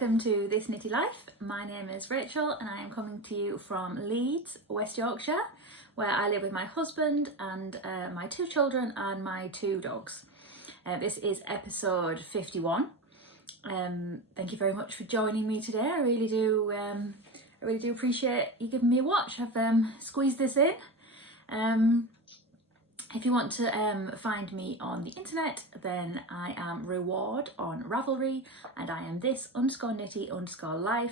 welcome to This Knitty Life. My name is Rachel and I am coming to you from Leeds, West Yorkshire, where I live with my husband and my 2 children and my 2 dogs. This is episode 51. Thank you very much for joining me today. I really do appreciate you giving me a watch. I've squeezed this in. If you want to find me on the internet, then I am Reward on Ravelry and I am this_knitty_life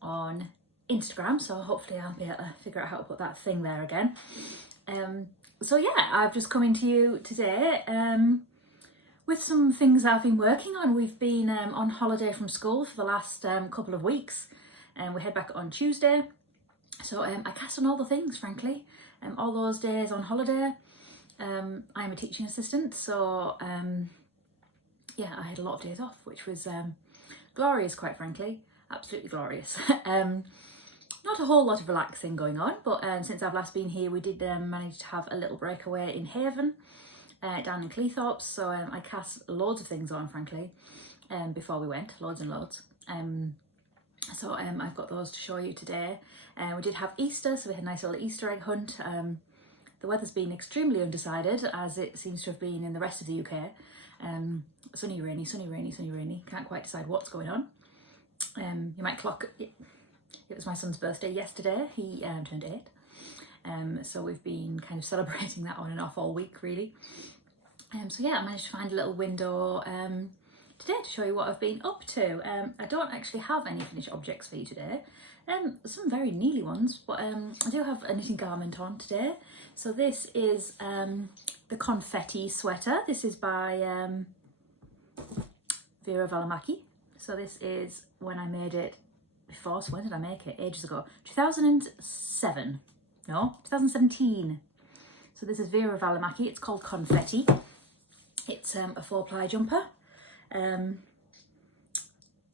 on Instagram. So hopefully I'll be able to figure out how to put that thing there again. So yeah, I've just come into you today with some things I've been working on. We've been on holiday from school for the last couple of weeks and we head back on Tuesday. So I cast on all the things, frankly, all those days on holiday. I'm a teaching assistant, so yeah, I had a lot of days off, which was glorious, quite frankly, absolutely glorious. Not a whole lot of relaxing going on, but since I've last been here, we did manage to have a little breakaway in Haven, down in Cleethorpes, so I cast loads of things on, frankly, before we went, loads and loads. So I've got those to show you today. We did have Easter, so we had a nice little Easter egg hunt. The weather's been extremely undecided, as it seems to have been in the rest of the UK. Sunny, rainy, sunny, rainy, sunny, rainy. Can't quite decide what's going on. You might clock, it was my son's birthday yesterday. He turned 8. So we've been kind of celebrating that on and off all week, really. So yeah, I managed to find a little window today to show you what I've been up to. I don't actually have any finished objects for you today. Some very nearly ones, but I do have a knitting garment on today. So this is the Confetti Sweater. This is by Vera Valimaki. So this is when I made it before. So when did I make it? Ages ago. 2007. No, 2017. So this is Vera Valimaki. It's called Confetti. It's a 4-ply jumper.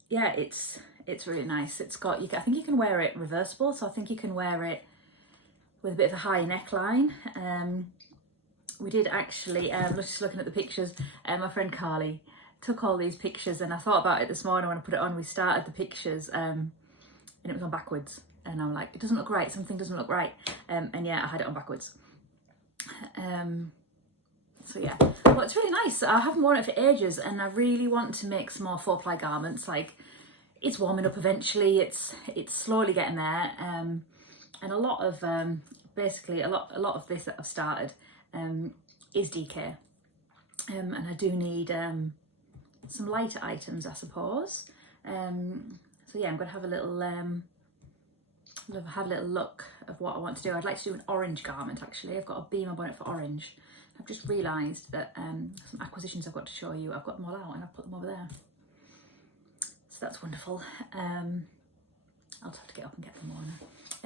Yeah, it's really nice. It's got, I think you can wear it reversible, so I think you can wear it with a bit of a high neckline. We did actually, just looking at the pictures, my friend Carly took all these pictures and I thought about it this morning when I put it on. We started the pictures and it was on backwards and I'm like, it doesn't look right, something doesn't look right. And yeah, I had it on backwards. So yeah, but it's really nice. I haven't worn it for ages and I really want to make some more 4-ply garments. Like, it's warming up eventually, it's slowly getting there. And a lot of, basically a lot of this that I've started is DK. And I do need some lighter items, I suppose. So yeah, I'm gonna have a little look of what I want to do. I'd like to do an orange garment actually. I've got a beamer bonnet for orange. I've just realised that some acquisitions I've got to show you, I've got them all out and I've put them over there. So that's wonderful. I'll just have to get up and get them on.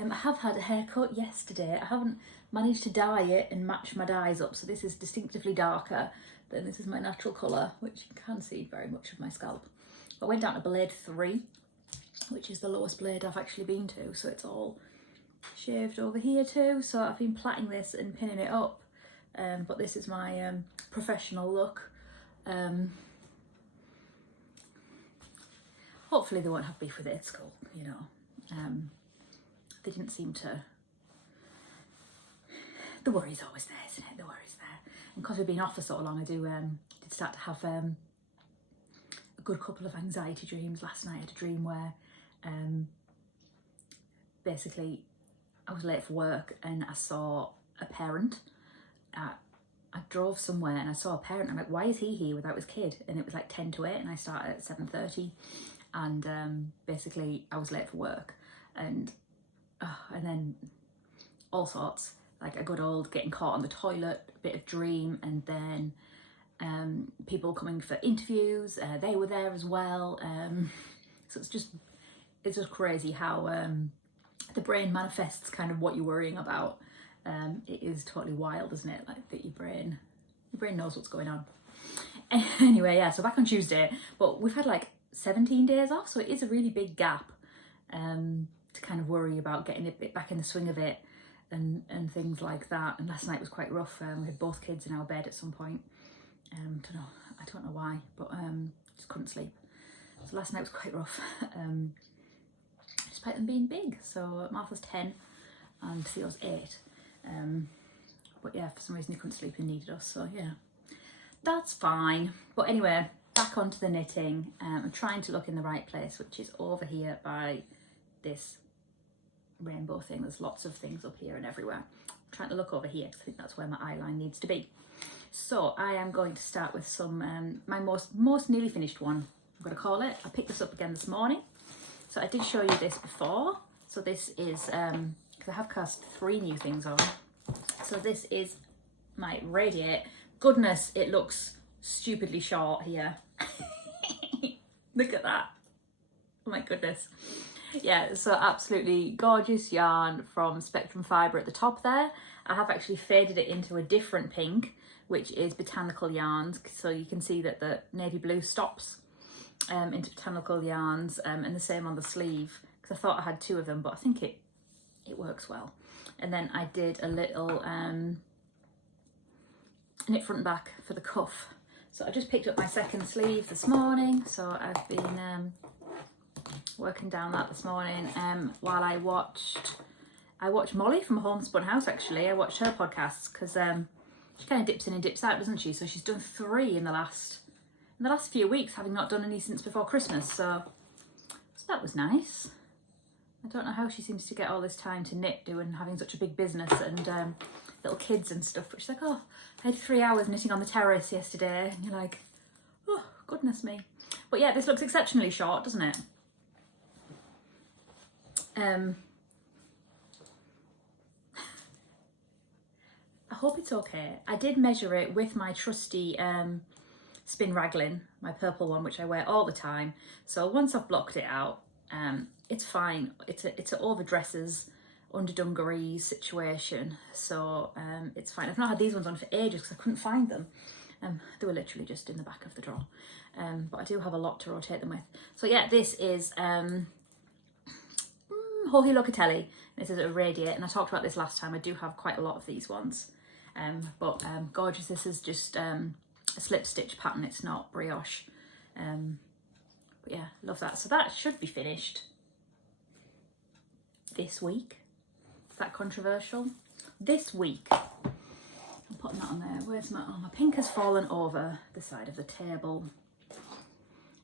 I have had a haircut yesterday. I haven't managed to dye it and match my dyes up, so this is distinctively darker than this is my natural colour, which you can see very much of my scalp. I went down to blade 3, which is the lowest blade I've actually been to, so it's all shaved over here too. So I've been plaiting this and pinning it up. But this is my professional look. Hopefully they won't have beef with it at school, you know. They didn't seem to. The worry's always there, isn't it? The worry's there. And because we've been off for so long, I did start to have a good couple of anxiety dreams. Last night I had a dream where basically I was late for work and I saw a parent. I drove somewhere and I saw a parent. I'm like, why is he here without his kid? And it was like 10 to 8 and I started at 7:30 and basically I was late for work and then all sorts, like a good old getting caught on the toilet, a bit of dream, and then people coming for interviews, they were there as well. So it's just crazy how the brain manifests kind of what you're worrying about. It is totally wild, isn't it? Like that your brain knows what's going on. Anyway, yeah, so back on Tuesday, but we've had like 17 days off, so it is a really big gap to kind of worry about getting a bit back in the swing of it and things like that. And last night was quite rough. We had both kids in our bed at some point. I don't know why, but just couldn't sleep. So last night was quite rough, despite them being big. So Martha's 10 and Theo's 8. But yeah, for some reason he couldn't sleep and needed us, so yeah, that's fine. But anyway, back onto the knitting. I'm trying to look in the right place, which is over here by this rainbow thing. There's lots of things up here and everywhere. I'm trying to look over here because I think that's where my eye line needs to be. So I am going to start with some, my most nearly finished one, I'm going to call it. I picked this up again this morning. So I did show you this before. So this is, because I have cast 3 new things on. So this is my Radiate. Goodness, it looks stupidly short here. Look at that. Oh my goodness. Yeah, so absolutely gorgeous yarn from Spectrum Fibre at the top there. I have actually faded it into a different pink, which is Botanical Yarns. So you can see that the navy blue stops into Botanical Yarns, and the same on the sleeve, because I thought I had 2 of them, but I think it works well. And then I did a little knit front and back for the cuff. So I just picked up my second sleeve this morning, so I've been working down that this morning while I watched Molly from Homespun House. Actually, I watched her podcasts because she kind of dips in and dips out, doesn't she? So she's done 3 in the last few weeks, having not done any since before Christmas. So that was nice. I don't know how she seems to get all this time to knit, having such a big business and little kids and stuff. But she's like, oh, I had 3 hours knitting on the terrace yesterday, and you're like, oh goodness me. But yeah, this looks exceptionally short, doesn't it? I hope it's okay. I did measure it with my trusty spin raglan, my purple one, which I wear all the time. So once I've blocked it out, it's fine. It's an overdresses, under dungarees situation, so it's fine. I've not had these ones on for ages because I couldn't find them. They were literally just in the back of the drawer, but I do have a lot to rotate them with. So yeah, this is Ahoy Locatelli. This is a Radiate, and I talked about this last time. I do have quite a lot of these ones, but gorgeous. This is just a slip stitch pattern. It's not brioche, but yeah, love that. So that should be finished this week. Is that controversial? This week. I'm putting that on there. Where's my, oh, my pink has fallen over the side of the table.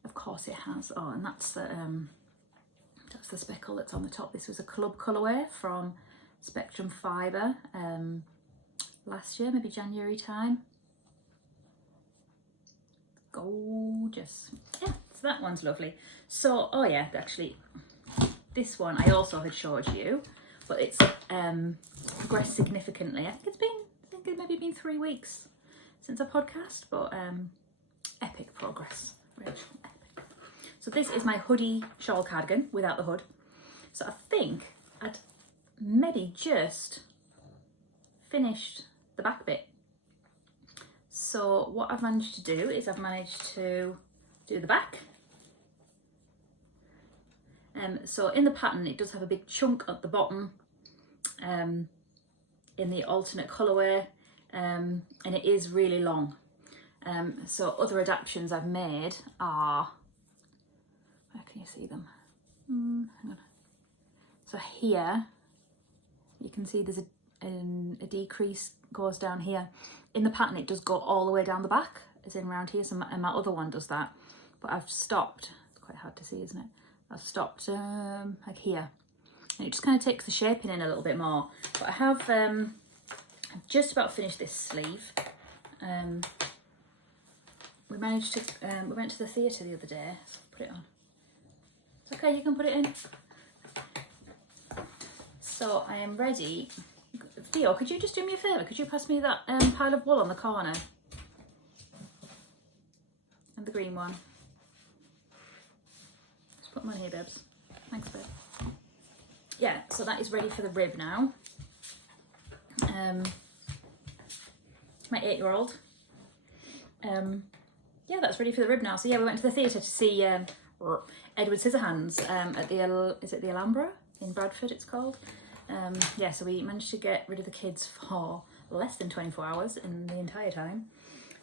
Of course it has. Oh, and that's the speckle that's on the top. This was a club colourway from Spectrum Fibre last year, maybe January time. Gorgeous. Yeah, so that one's lovely. So, oh yeah, actually, this one I also had showed you, but it's progressed significantly. I think it's maybe been 3 weeks since I podcast, but epic progress, Rachel, epic. So this is my hoodie shawl cardigan without the hood. So I think I'd maybe just finished the back bit. So what I've managed to do is I've managed to do the back. So in the pattern it does have a big chunk at the bottom in the alternate colourway, and it is really long. So other adaptations I've made are, where can you see them? Hang on. So here you can see there's a decrease goes down here. In the pattern it does go all the way down the back, as in around here, and my other one does that, but I've stopped. It's quite hard to see, isn't it? I've stopped like here, and it just kind of takes the shaping in a little bit more. But I have I've just about finished this sleeve. We managed to we went to the theatre the other day, so put it on. It's okay, you can put it in. So I am ready. Theo, could you just do me a favour? Could you pass me that pile of wool on the corner? And the green one. Just put them on here, babes. Thanks, babe. Yeah, so that is ready for the rib now. My 8-year-old. Yeah, that's ready for the rib now. So yeah, we went to the theatre to see Edward Scissorhands at the, is it the Alhambra in Bradford it's called? So we managed to get rid of the kids for less than 24 hours in the entire time.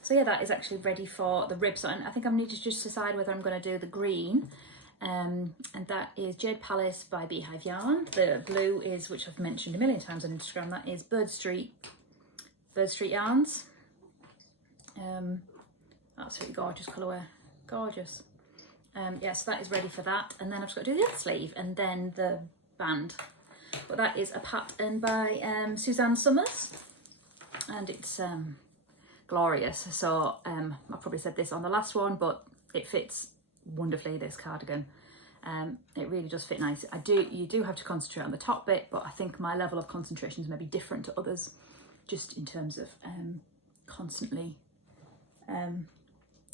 So yeah, that is actually ready for the ribs. And I think I need to just decide whether I'm going to do the green. And that is Jade Palace by Beehive Yarn. The blue is, which I've mentioned a million times on Instagram, that is Bird Street Yarns. Absolutely gorgeous colourway, gorgeous. Yeah, so that is ready for that. And then I've just got to do the other sleeve and then the band. But that is a pattern by Suzanne Summers, and it's glorious. So I probably said this on the last one, but it fits wonderfully, this cardigan. It really does fit nice. You do have to concentrate on the top bit, but I think my level of concentration is maybe different to others, just in terms of constantly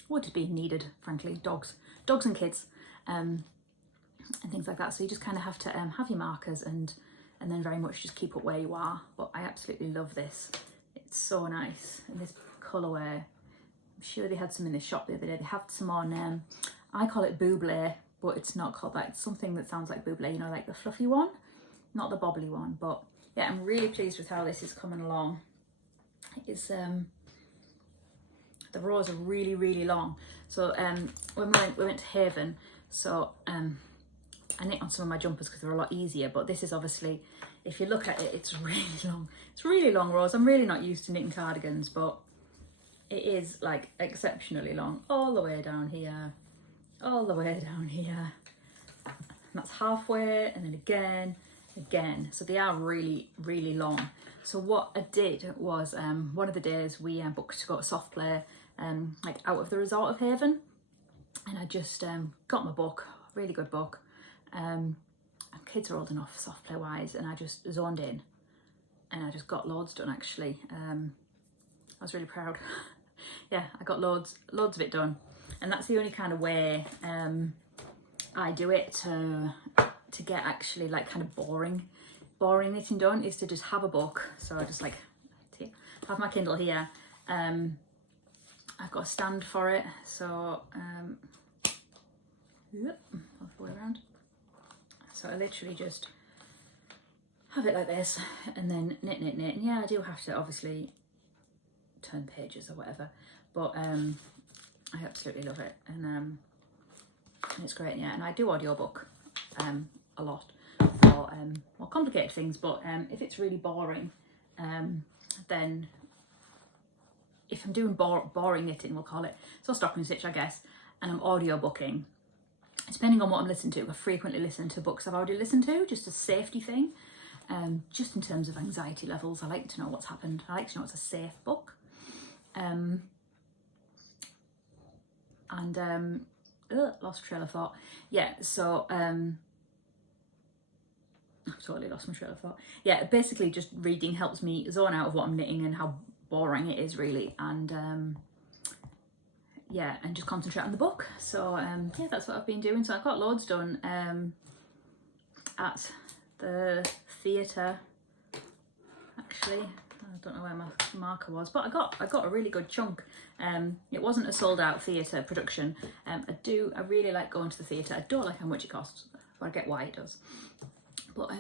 what is being needed, frankly, dogs and kids, and things like that. So you just kind of have to have your markers and then very much just keep up where you are. But I absolutely love this. It's so nice, and this colourway, I'm sure they had some in the shop the other day. They have some on, I call it Buble, but it's not called that. It's something that sounds like Buble, you know, like the fluffy one, not the bobbly one. But yeah, I'm really pleased with how this is coming along. It's the rows are really, really long. So when we went to Haven, so I knit on some of my jumpers because they're a lot easier, but this is obviously, if you look at it, it's really long. It's really long rows. I'm really not used to knitting cardigans, but it is like exceptionally long, all the way down here, all the way down here. And that's halfway, and then again. So they are really, really long. So what I did was, one of the days we booked to go to soft play, like out of the resort of Haven, and I just got my book, really good book. Kids are old enough soft play wise, and I just zoned in and I just got loads done actually. I was really proud. Yeah, I got loads of it done, and that's the only kind of way I do it to get actually like kind of boring knitting done, is to just have a book. So I just like have my Kindle here. I've got a stand for it, so yep, all the way around. So I literally just have it like this and then knit. And yeah, I do have to obviously turn pages or whatever, but I absolutely love it, and it's great. Yeah, and I do audiobook a lot for more complicated things, but if it's really boring, then if I'm doing boring knitting, we'll call it, so stocking stitch I guess, and I'm audiobooking, depending on what I'm listening to, I frequently listen to books I've already listened to, just a safety thing, just in terms of anxiety levels. I like to know what's happened. I like to know it's a safe book. Lost trail of thought. Yeah, so I've totally lost my trail of thought. Yeah, basically just reading helps me zone out of what I'm knitting and how boring it is really, and yeah, and just concentrate on the book. So yeah, that's what I've been doing. So I got loads done at the theatre actually. I don't know where my marker was, but I got a really good chunk. It wasn't a sold out theatre production. I really like going to the theatre. I don't like how much it costs, but I get why it does. But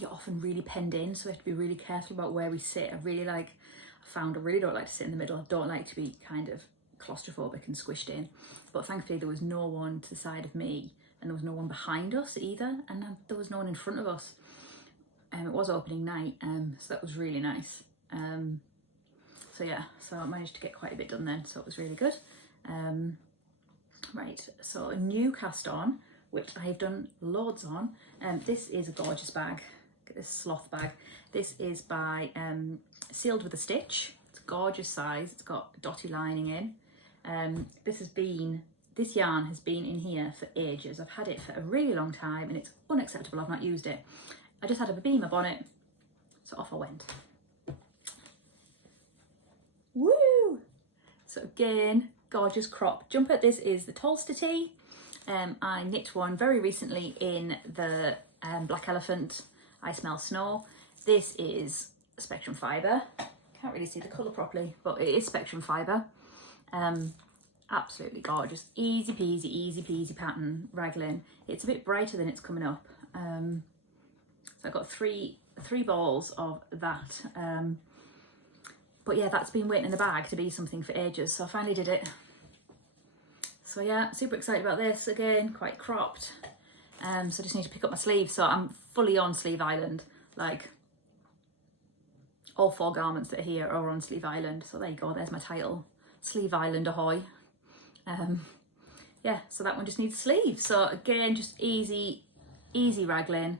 you're often really penned in, so we have to be really careful about where we sit. I really don't like to sit in the middle. I don't like to be kind of claustrophobic and squished in. But thankfully there was no one to the side of me, and there was no one behind us either, and there was no one in front of us. It was opening night, so that was really nice. So yeah, so I managed to get quite a bit done then, so it was really good. Right, so a new cast on, which I've done loads on. This is a gorgeous bag. Look at this sloth bag. This is by Sealed with a Stitch. It's a gorgeous size. It's got dotty lining in. This yarn has been in here for ages. I've had it for a really long time, and it's unacceptable I've not used it. I just had a baby in my bonnet, so off I went. Woo! So again, gorgeous crop jumper. This is the Tolster tee. I knit one very recently in the Black Elephant I Smell Snow. This is Spectrum Fibre. Can't really see the colour properly, but it is Spectrum Fibre. Absolutely gorgeous. Easy peasy pattern, raglan. It's a bit brighter than it's coming up. So I got three balls of that. But yeah, that's been waiting in the bag to be something for ages, so I finally did it. So yeah, super excited about this. Again, quite cropped. So I just need to pick up my sleeves. So I'm fully on Sleeve Island. Like, all 4 garments that are here are on Sleeve Island. So there you go, there's my title. Sleeve Island Ahoy. Yeah, so that one just needs sleeves. So again, just easy raglan.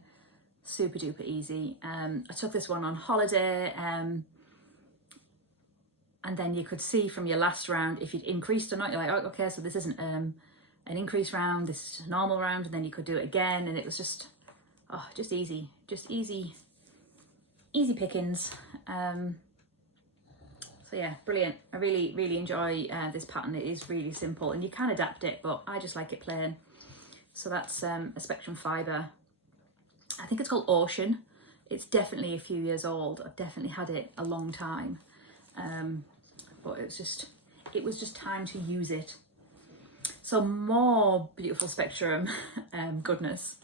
Super duper easy. I took this one on holiday. And then you could see from your last round if you'd increased or not. You're like, oh, okay, so this isn't an increase round, this is a normal round, and then you could do it again, and it was just, oh, just easy pickings. So yeah, brilliant. I really enjoy this pattern. It is really simple, and you can adapt it, but I just like it plain. So that's a Spectrum fibre. I think it's called Ocean. It's definitely a few years old. I've definitely had it a long time. But it was just time to use it. So more beautiful Spectrum goodness.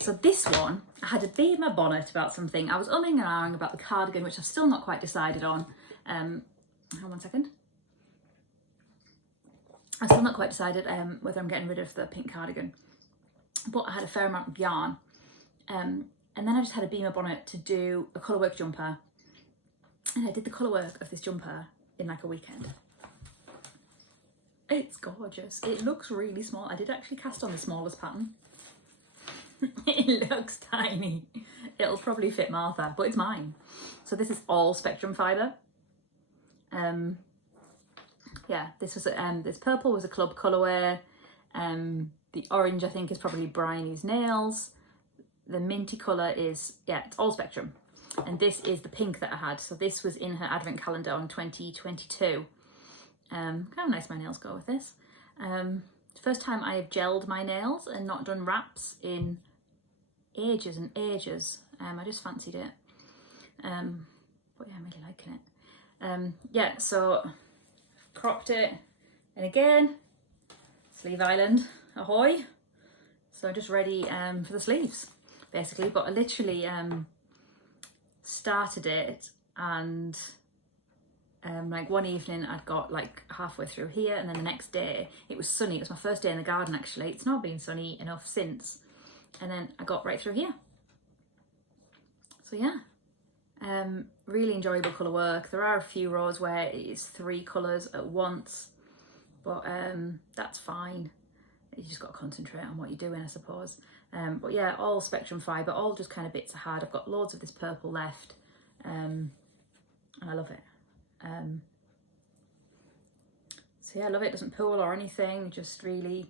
So this one, I had a bee in my bonnet about something. I was umming and ahhing about the cardigan, which I've still not quite decided on. Hang on one second. I've still not quite decided whether I'm getting rid of the pink cardigan. But I had a fair amount of yarn. And then I just had a bee in my bonnet to do a colourwork jumper. And I did the colourwork of this jumper in like a weekend. It's gorgeous. It looks really small. I did actually cast on the smallest pattern. It looks tiny. It'll probably fit Martha, but it's mine. So this is all Spectrum fibre. Yeah, this was this purple was a club colourway. The orange I think is probably Bryony's Nails. The minty colour is, yeah, it's all Spectrum. And this is the pink that I had. So this was in her advent calendar on 2022. Kind of nice my nails go with this. First time I have gelled my nails and not done wraps in ages and ages. I just fancied it. But yeah, I'm really liking it. Yeah, so cropped it. And again, Sleeve Island, ahoy. So just ready for the sleeves, basically. But I literally started it, and like one evening I'd got like halfway through here, and then the next day it was sunny. It was my first day in the garden actually. It's not been sunny enough since. And then I got right through here. So yeah, really enjoyable colour work. There are a few rows where it is 3 colours at once, but that's fine. You just got to concentrate on what you're doing, I suppose. But yeah, all Spectrum fibre, all just kind of bits I had. I've got loads of this purple left, and I love it. So yeah, I love it. It doesn't pull or anything, just really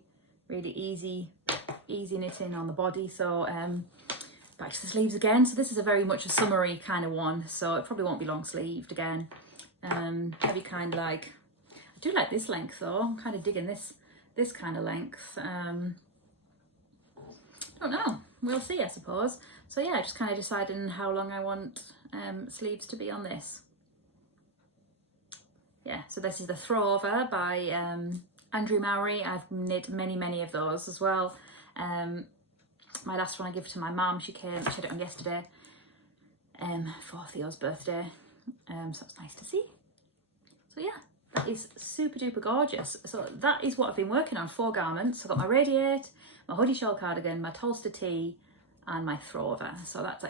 easy knitting on the body. So back to the sleeves again. So this is a very much a summery kind of one, so it probably won't be long sleeved again. Maybe kind of like, I do like this length though. I'm kind of digging this kind of length. Don't know, we'll see, I suppose. So yeah, just kind of deciding how long I want sleeves to be on this. Yeah, so this is the Thrower by Andrew Mowry. I've knit many of those as well. My last one I gave to my mum. She had it on yesterday for Theo's birthday. So it's nice to see. So yeah, that is super duper gorgeous. So that is what I've been working on, 4 garments. I've got my Radiate, my hoodie shawl cardigan, my Tolster tee, and my Thrower. So that's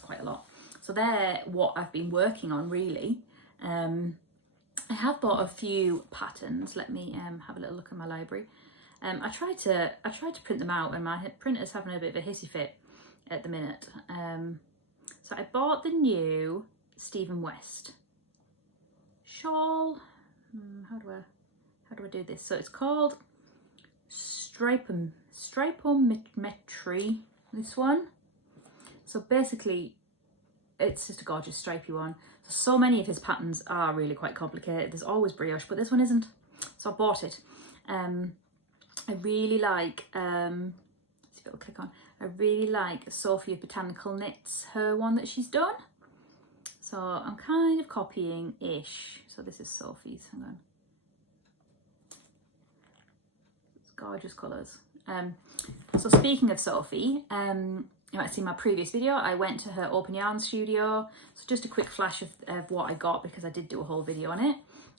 quite a lot. So they're what I've been working on really. I have bought a few patterns. Let me have a little look in my library. I tried to print them out, and my printer's having a bit of a hissy fit at the minute. So I bought the new Stephen West shawl. How do I do this? So it's called Stripometry, this one. So basically it's just a gorgeous stripy one. So many of his patterns are really quite complicated. There's always brioche, but this one isn't. So I bought it. I really like, let's see if it'll click on. I really like Sophie of Botanical Knits, her one that she's done. So I'm kind of copying-ish. So this is Sophie's, hang on. It's gorgeous colours. So speaking of Sophie, you might see my previous video, I went to her open yarn studio. So just a quick flash of what I got, because I did do a whole video on it.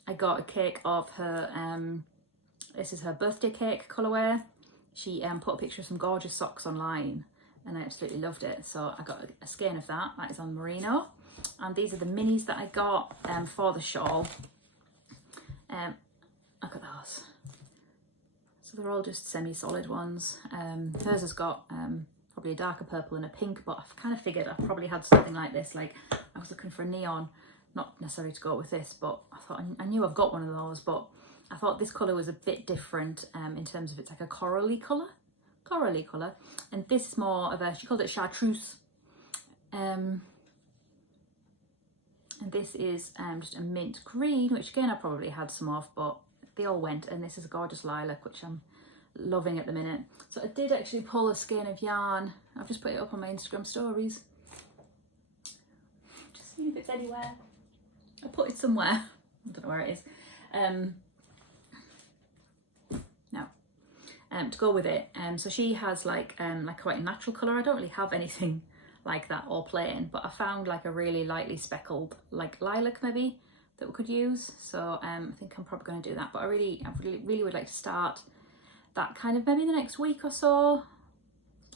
I got a cake of her, this is her birthday cake colourway. She put a picture of some gorgeous socks online and I absolutely loved it. So I got a skein of that. That is on merino. And these are the minis that I got for the shawl. Look at those. So they're all just semi-solid ones. Hers has got probably a darker purple and a pink, but I've kind of figured I probably had something like this. Like I was looking for a neon, not necessarily to go with this, but I thought I knew I've got one of those, but I thought this colour was a bit different in terms of it's like a corally colour. And this is more of a, she called it chartreuse. And this is just a mint green, which again I probably had some of, but they all went. And this is a gorgeous lilac, which I'm loving at the minute. So I did actually pull a skein of yarn. I've just put it up on my Instagram stories. Just see if it's anywhere. I put it somewhere. I don't know where it is. To go with it. So she has like quite a natural colour. I don't really have anything like that all plain, but I found like a really lightly speckled like lilac maybe that we could use. So I think I'm probably going to do that. But I really would like to start that kind of maybe in the next week or so.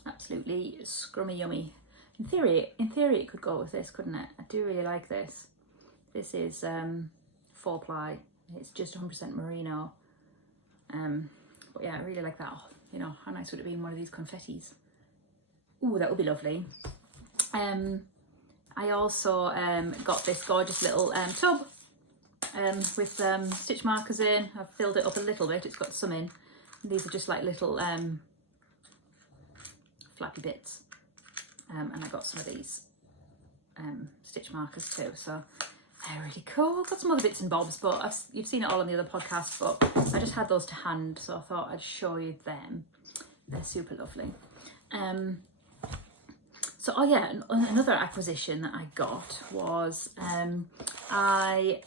Absolutely scrummy yummy. In theory it could go with this, couldn't it? I do really like this. This is 4-ply. It's just 100% merino. But yeah, I really like that. Oh, you know, how nice would it be in one of these confettis? Ooh, that would be lovely. I also got this gorgeous little tub with stitch markers in. I've filled it up a little bit. It's got some in. These are just like little flappy bits. And I got some of these stitch markers too. So they're really cool. I've got some other bits and bobs, but you've seen it all on the other podcasts, but I just had those to hand, so I thought I'd show you them. They're super lovely. So, oh yeah, another acquisition that I got was, I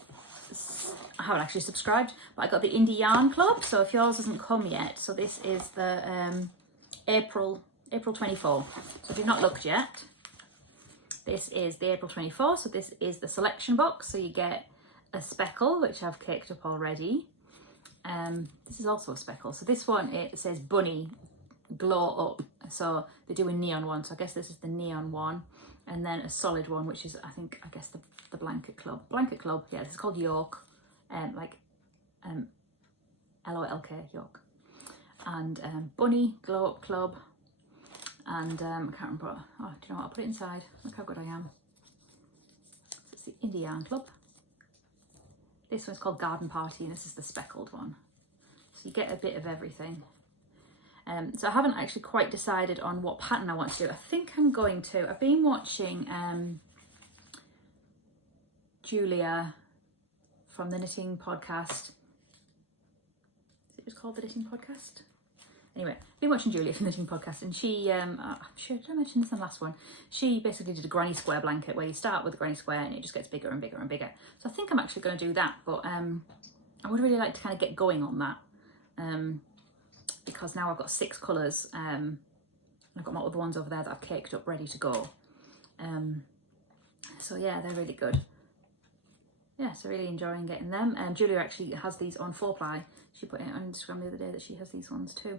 haven't actually subscribed, but I got the Indie Yarn Club. So if yours hasn't come yet, so this is the April 24. So if you've not looked yet, this is the April 24, so this is the selection box. So you get a speckle, which I've caked up already. This is also a speckle. So this one, it says Bunny Glow Up. So they're doing neon one. So I guess this is the neon one. And then a solid one, which is, I guess the Blanket Club. Blanket Club, yeah, this is called Yolk. L-O-L-K, Yolk. And Bunny Glow Up Club. And I can't remember, oh, do you know what, I'll put it inside. Look how good I am. It's the Indie Yarn Club. This one's called Garden Party, and this is the speckled one. So you get a bit of everything. So I haven't actually quite decided on what pattern I want to do. I think I'm going to, I've been watching Julia from the Knitting Podcast. Is it just called the Knitting Podcast? Anyway, I've been watching Julia from the Knitting Podcast, and she, I'm sure, did I mention this in the last one? She basically did a granny square blanket where you start with a granny square and it just gets bigger and bigger and bigger. So I think I'm actually going to do that, but I would really like to kind of get going on that because now I've got 6 colours and I've got my other ones over there that I've caked up ready to go. So yeah, they're really good. Yeah, so really enjoying getting them. Julia actually has these on 4-ply. She put it on Instagram the other day that she has these ones too.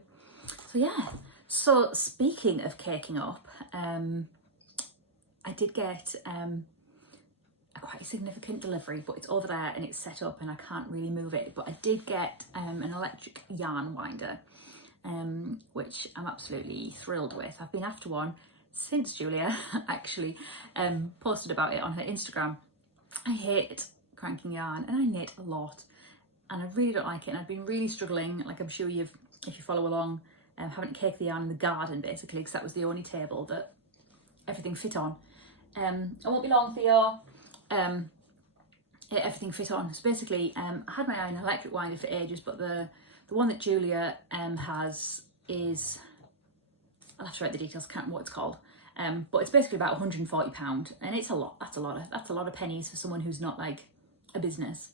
So yeah, so speaking of caking up, I did get a quite significant delivery, but it's over there and it's set up and I can't really move it. But I did get an electric yarn winder, which I'm absolutely thrilled with. I've been after one since Julia actually posted about it on her Instagram. I hate cranking yarn and I knit a lot and I really don't like it, and I've been really struggling, like I'm sure if you follow along, having to cake the yarn in the garden basically, because that was the only table that everything fit on. I won't be long, Theo. Everything fit on. So basically I had my own electric winder for ages, but the one that Julia has is, I'll have to write the details, I can't remember what it's called. But it's basically about £140, and it's a lot. That's a lot of pennies for someone who's not like a business.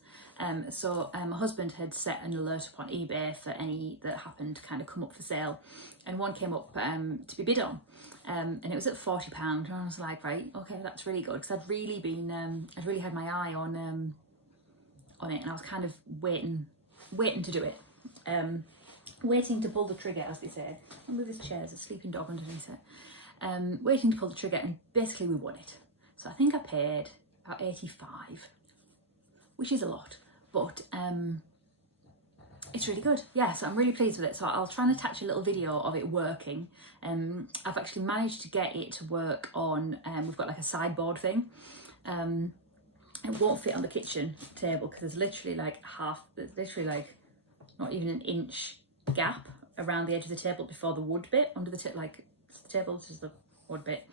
So my husband had set an alert up on eBay for any that happened to kind of come up for sale, and one came up to be bid on, and it was at £40, and I was like, right, okay, that's really good, because I'd really had my eye on it, and I was kind of waiting to do it, waiting to pull the trigger, as they say. I'll move this chair, there's a sleeping dog underneath it. Waiting to pull the trigger, and basically we won it. So I think I paid about 85, which is a lot, but it's really good. Yeah, so I'm really pleased with it. So I'll try and attach a little video of it working. I've actually managed to get it to work on, we've got like a sideboard thing. It won't fit on the kitchen table because there's literally like not even an inch gap around the edge of the table before the wood bit under the table. This is the wood bit.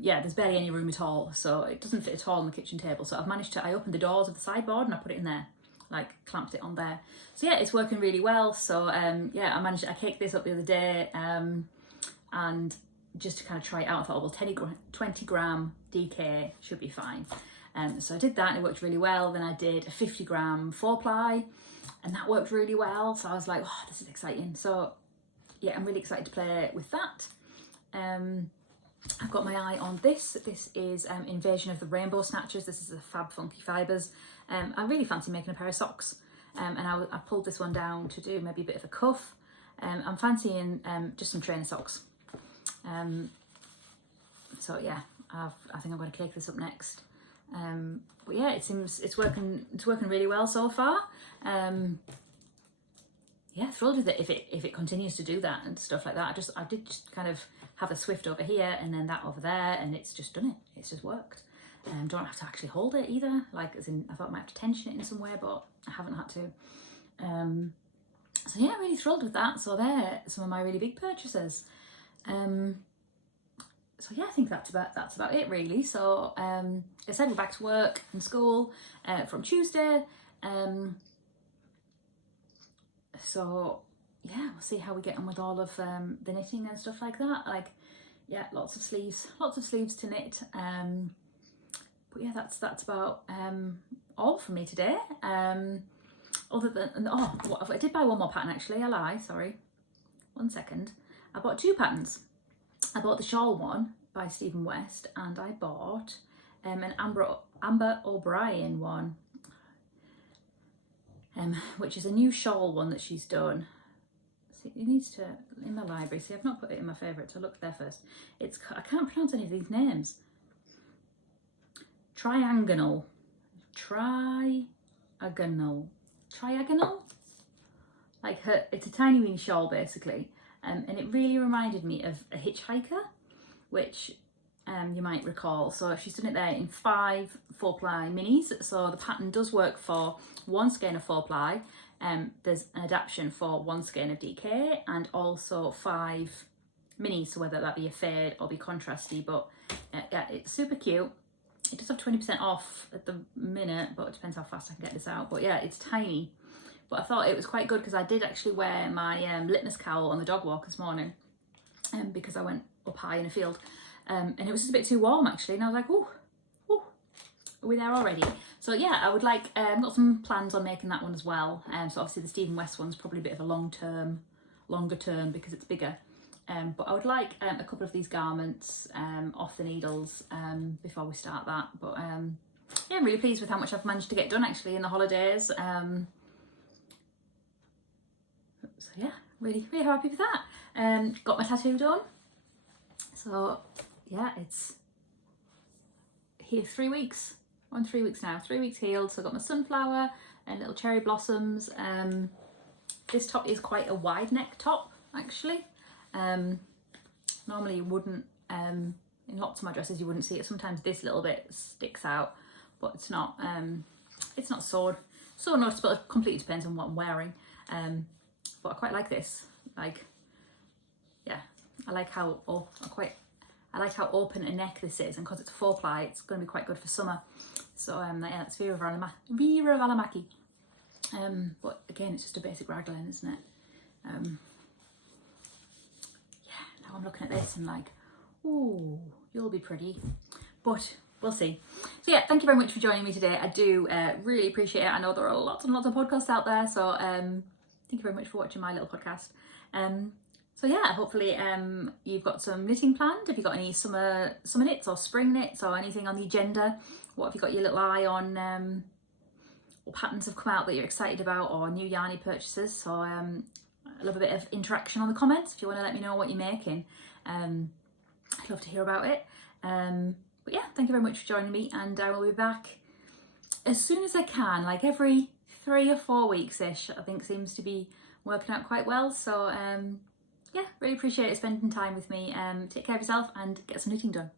Yeah, there's barely any room at all, so it doesn't fit at all on the kitchen table. So I opened the doors of the sideboard and I put it in there, like clamped it on there. So yeah, it's working really well. So yeah, I caked this up the other day, and just to kind of try it out, I thought, oh, well, 20 gram DK should be fine. So I did that and it worked really well. Then I did a 50 gram 4-ply and that worked really well. So I was like, oh, this is exciting. So yeah, I'm really excited to play with that. I've got my eye on this. This is Invasion of the Rainbow Snatchers. This is a Fab Funky Fibres. I really fancy making a pair of socks, and I pulled this one down to do maybe a bit of a cuff. I'm fancying just some trainer socks. So yeah, I think I'm going to cake this up next. But yeah, it seems it's working really well so far. Yeah, thrilled with it. If it continues to do that and stuff like that, I did just kind of have a swift over here and then that over there, and it's just done it. It's just worked. Don't have to actually hold it either. Like, as in, I thought I might have to tension it in some way, but I haven't had to. So yeah, really thrilled with that. So they're some of my really big purchases. So yeah, I think that's about it really. So I said we're back to work and school from Tuesday. So yeah, we'll see how we get on with all of the knitting and stuff like that. Like, yeah, lots of sleeves to knit. But yeah, that's about all from me today. Other than, I did buy one more pattern actually. I lie, sorry. 1 second. I bought 2 patterns. I bought the shawl one by Stephen West, and I bought an Amber O'Brien one, which is a new shawl one that she's done. See, it needs to, in my library, see, I've not put it in my favourites, I looked there first. I can't pronounce any of these names. Triagonal. Like it's a tiny weeny shawl basically. And it really reminded me of a hitchhiker, which you might recall. So she's done it there in 5 4-ply minis. So the pattern does work for 1 skein of 4-ply. There's an adaptation for 1 skein of DK and also 5 minis. So whether that be a fade or be contrasty, but yeah, it's super cute. It does have 20% off at the minute, but it depends how fast I can get this out. But yeah, it's tiny. But I thought it was quite good because I did actually wear my litmus cowl on the dog walk this morning, because I went up high in a field, and it was just a bit too warm actually, and I was like, ooh, are we there already? So yeah, I would like, I've got some plans on making that one as well. So obviously the Stephen West one's probably a bit of a longer term because it's bigger. But I would like a couple of these garments off the needles before we start that. But yeah, I'm really pleased with how much I've managed to get done actually in the holidays. So yeah, really happy with that. Got my tattoo done. So yeah, it's here 3 weeks. On 3 weeks now, 3 weeks healed. So I got my sunflower and little cherry blossoms. This top is quite a wide neck top actually. Normally you wouldn't, in lots of my dresses you wouldn't see it. Sometimes this little bit sticks out, but it's not so noticeable. It completely depends on what I'm wearing. But I quite like this. Like, yeah, I like how open a neck this is, and because it's a 4-ply, it's going to be quite good for summer. So yeah, it's Vera Valamaki. But again, it's just a basic raglan, isn't it? Yeah, now I'm looking at this and like, ooh, you'll be pretty. But we'll see. So yeah, thank you very much for joining me today. I do really appreciate it. I know there are lots and lots of podcasts out there, so thank you very much for watching my little podcast. So yeah, hopefully you've got some knitting planned. Have you got any summer knits or spring knits or anything on the agenda? What have you got your little eye on? What patterns have come out that you're excited about, or new yarny purchases? So I love a bit of interaction on the comments if you want to let me know what you're making. I'd love to hear about it. But yeah, thank you very much for joining me, and I will be back as soon as I can, like every 3 or 4 weeks-ish. I think seems to be working out quite well. So yeah, really appreciate it spending time with me. Take care of yourself and get some knitting done.